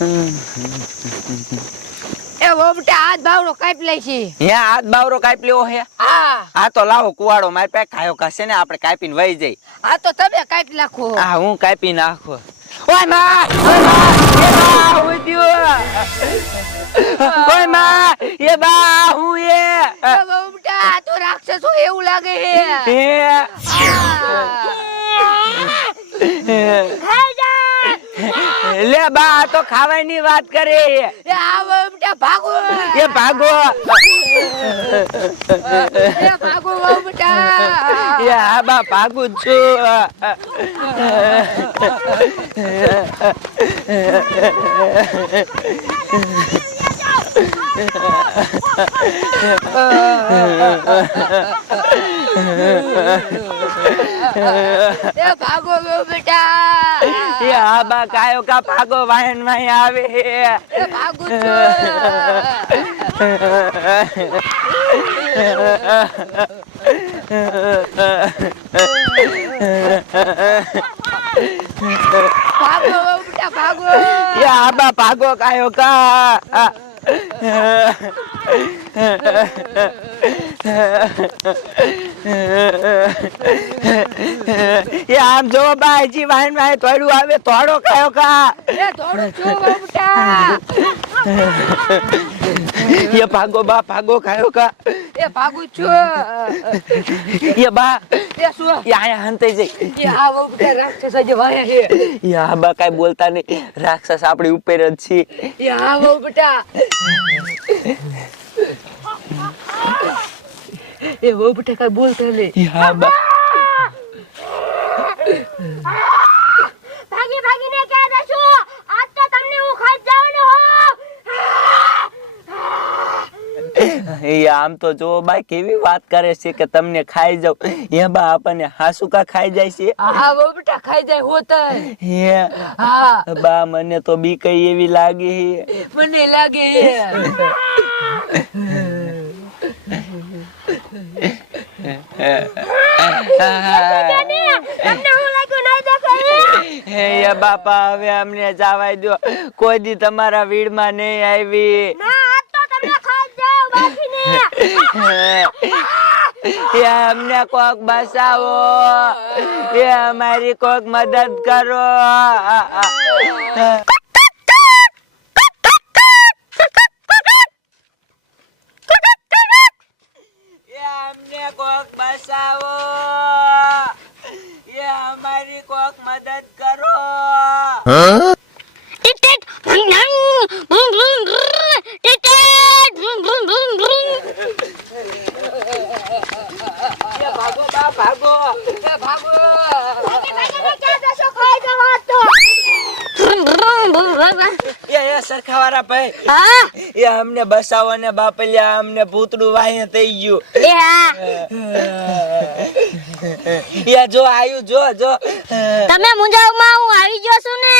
એ બોબટા હાથ બાવડો કાપી લે છે. યા હાથ બાવરો કાપી લેવો હે? હા. આ તો લાવો કુવાડો મારી પાસે ખાયો ખાશે ને આપણે કાપીને વહી જઈ. આ તો તમે કાપી નાખો. હા હું કાપી નાખો. ઓય માં, ઓય માં, એ બા ઉડ્યો. ઓય માં, એ બા હું એ બોબટા તો રાક્ષસ હોય એવું લાગે છે. લે બા તો ખાવાની વાત કરે. એ આ બોબટા ભાગો. એ ભાગો. એ ભાગો બોબટા. એ હા બા ભાગું છું. એ ભાગો બોબટા. એ હા બા કાયો કા ભાગો વાહન માં આવે. એ ભાગો છો. ભાગો બોબટા ભાગો. એ હા બા ભાગો કાયો કા. એ આમ જો બા હજી વાહન માં તોડું આવે તોડો કાયો કા. એ દોડો છો બોબટા. એ ભાગો બા ભાગો કાયો કા. એ ભાગો છો. એ બા એ શું? એ આયા હંતાઈ જઈ. એ આ બોબટા રાક્ષસ જ વાયા છે. એ હા બા કાઈ બોલતા નહીં રાક્ષસ આપણી ઉપર જ છે. એ આ બોબટા. એ બોબટા કઈ બોલતા નહીં. એ હા બા ભાગી ભાગીને ક્યાં જશો? આજ તો તમને હું ખાઈ જવાનો હોઉં. એ આમ તો જો બા કેવી વાત કરે છે કે તમને ખાઈ જાવ. એ બા આપણને હાસુકા ખાઈ જાય છે. હા બોબટા ખાઈ જાય હોતા. હે હા બા મને તો બી કઈ એવી લાગે. મને લાગે. તમને હું લાગ્યું નહીં દેખાય? હે બાપા હવે અમને જવાય દો. કોઈ દી તમારા વીડમાં નહીં આવી. ના આજ તો તમને ખાઈ જાવ બાકીને. એ અમને કોક બસાવો. એ અમારી કોક મદદ કરો. અમને કોક બસાવો. એ અમારી કોક મદદ કરો. ટિટ એ ભાગો બા ભાગો. એ ભાગો. ભાગીને ક્યાં જશો? ખાઈ જાવ આજ તો. એ સરખાવાળા ભાઈ હા એ અમને બસાવો ને બાપલિયા અમને ભૂતડું વાહી થઈ ગયું. એ હા એ જો આયુ જો જો. તમે મુંજાવમાં હું આવી ગયો છું ને.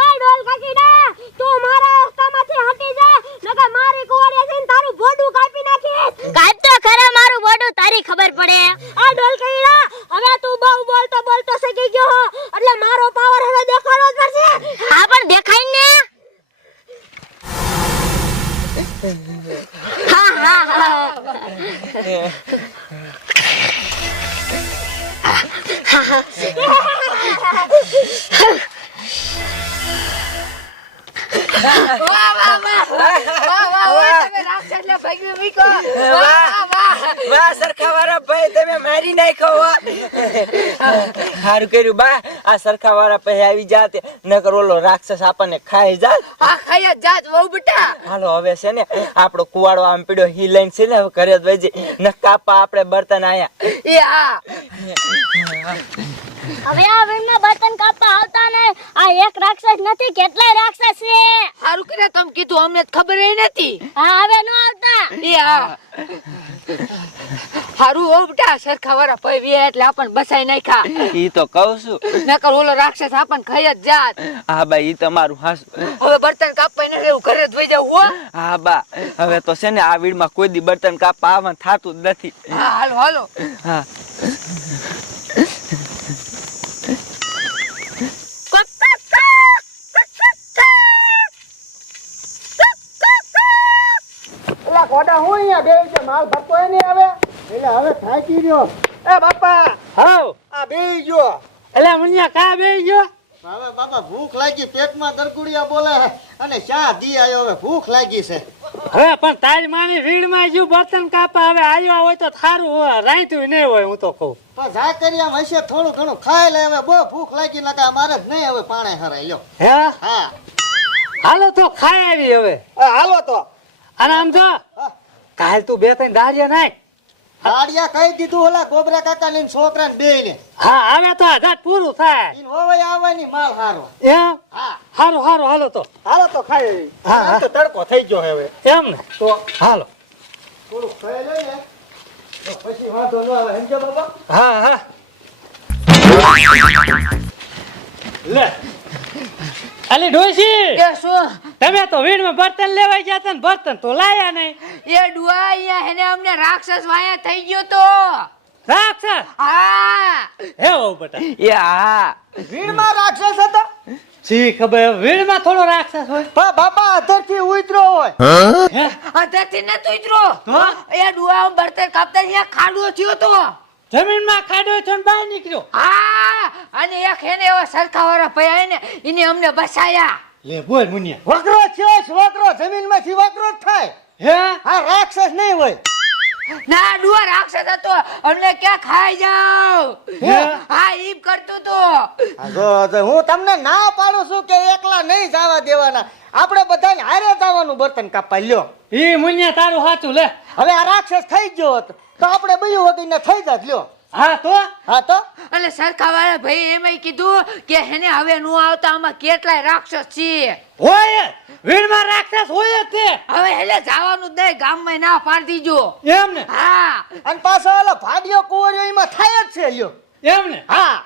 ઓય ડોલ કાકીડા તું મારા રસ્તામાંથી હટી જા નકર મારી કુવાડિયા થઈને તારું બોડું કાપી નાખીશ. કાપ તો ખરા મારું બોડું તારી ખબર પડે. આ ડોલ કાકીડા હવે તું બહુ બોલતો શીખી ગયો હો એટલે મારો પાવર હવે દેખાડવો જ પડશે. હા પણ દેખાય ને. હા હા હા વાહ સરખાવાળા ભાઈ તમે મારી નાખ્યો. સારું કર્યું બા આ સરખાવાળા ભાઈ આવી જાતે નકર ઓલો રાક્ષસ આપણને ખાઈ જાત. આ ખાયા જાત બોબટા. હાલો હવે છે ને આપણો કુવાડો આમ પીડ્યો હી લઈને છે ને ઘરે જ વઈ ન કાપા આપણે બર્તન આયા. એ આ હવે આ વીણમાં બર્તન કાપવા આવતા ને. આ એક રાક્ષસ નથી કેટલાય રાક્ષસ છે. સારું કર્યા તમે કીધું અમને તો ખબર ય નથી. હા હવે નો આવતા. એ આ હારું બોબટા સરખાવાળા પૈવી એટલે આપણ બસાઈ નાખ્યા. ઈ તો કહું છું. નકર ઓલો રાક્ષસ આપણ ખાઈ જ જાત. હા બા ઈ તમારું હાસુ. હવે બર્તન કાપવા ને રહેવું ઘરે જ વઈ જાવ હો. હા બા હવે તો છે ને આ વીડમાં કોઈ દી બર્તન કાપવા આવવાનું થાતું જ નથી. હા હાલો હાલો. હા આ ગોડા હું અહીંયા બેહી છે માલ ભરતો નહીં આવે એટલે હવે થાકી રહ્યો એ બાપા હાવ આ બેહી ગયો એટલે મુનિયા કા બેહી ગયો હવે બાપા ભૂખ લાગી પેટમાં દરકુડિયા બોલે અને ચા દી આયો હવે ભૂખ લાગી છે હવે પણ તારી માની રીડમાં જ્યું બર્તન કાપા હવે આવ્યો હોય તો થારું હોય રાંધ્યું નહીં હોય હું તો કહું પણ ઝાકરિયા હશે થોડું ઘણું ખાઈ લે હવે બહુ ભૂખ લાગી નકા મારે જ નહીં હવે પાણે હરાઈ લ્યો હે હા હાલો તો ખાઈ આવી હવે હાલો તો અને આમ જો કાલ તું બે ત્રણ દાડિયા નાખ દાડિયા કહી દીધું ઓલા ગોબરા કાકા ને છોકરાને બેયને હા આવે તો આઝાદ પૂરું થાય ઈન હોવે આવવાની માલ હારો એમ હા હારું હારું હાલો તો હાલો તો ખાઈ હા, હા. આમ તો તડકો થઈ ગયો હવે એમ ને તો હાલો થોડું ખાઈ લે ને તો પછી વાંધો ન આવે સમજો બાબા હા હા લે અલી ડોશી એ શું તમે તો વીણમાં બર્તન લેવા ગયા હતા ને બર્તન તો લાયા નહીં એ ડુઆ અહીંયા હેને અમને રાક્ષસ વાયા થઈ ગયો તો રાક્ષસ હા હે ઓ બેટા એ હા વીણમાં રાક્ષસ હતા સી ખબર વીણમાં થોડો રાક્ષસ હોય પણ બાપા અધરથી ઉતરો હોય હે અંદરથી નતો ઉતરો તો? એ ડુઆ બર્તન કાપતા અહીંયા ખાડો થયો તો જમીનમાં ખાડો છે ને બહાર નીકળ્યો હા અને એક હેને એવા સરખા વાળા ભયા ને એને અમને બસાયા લે બોલ મુનિયા વકરો છે વકરો જમીનમાંથી વકરો જ થાય હે આ રાક્ષસ નહીં હોય ના ડુઆ રાક્ષસ હતો અમને ક્યાં ખાઈ જાવ હે? હા ઈમ કરતો તો હું તમને ના પાડું છું કે એકલા નહીં જવા દેવાના આપણે બધાને હારે જવાનું બર્તન કાપવા લ્યો ઈ મુનિયા તારું સાચું લે હવે આ રાક્ષસ થઈ ગયો હોત તો આપણે બયું વગીને થઈ જાત લ્યો હા તો હા તો એટલે સરખા વાળા ભાઈ એમાં કીધું કે હેને હવે નું આવતા આમાં કેટલાય રાક્ષસ છે હોય વીણમાં રાક્ષસ હોય જ તે હવે હેલે જવાનું જ નહીં ગામમાં ના પાડી દીજો એમ ને હા અને પાછો ઓલો ભાડિયો કુંવરિયો એમાં થાય જ છે લ્યો એમ ને હા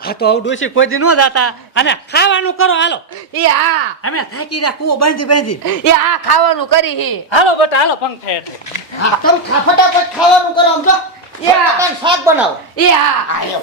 હા તો આવું ડોશી કોઈ દી ન જાતા અને ખાવાનું કરો હાલો એ હા અમે થાકી રહ્યા કુવો બાંધી બાંધી એ હા ખાવાનું કરી હી હાલો બેટા હાલો પંખા હેઠે તમે ફટાફટ ખાવાનું કરો આમ તો યા. બટાકાનું શાક બનાવો એ હા આયો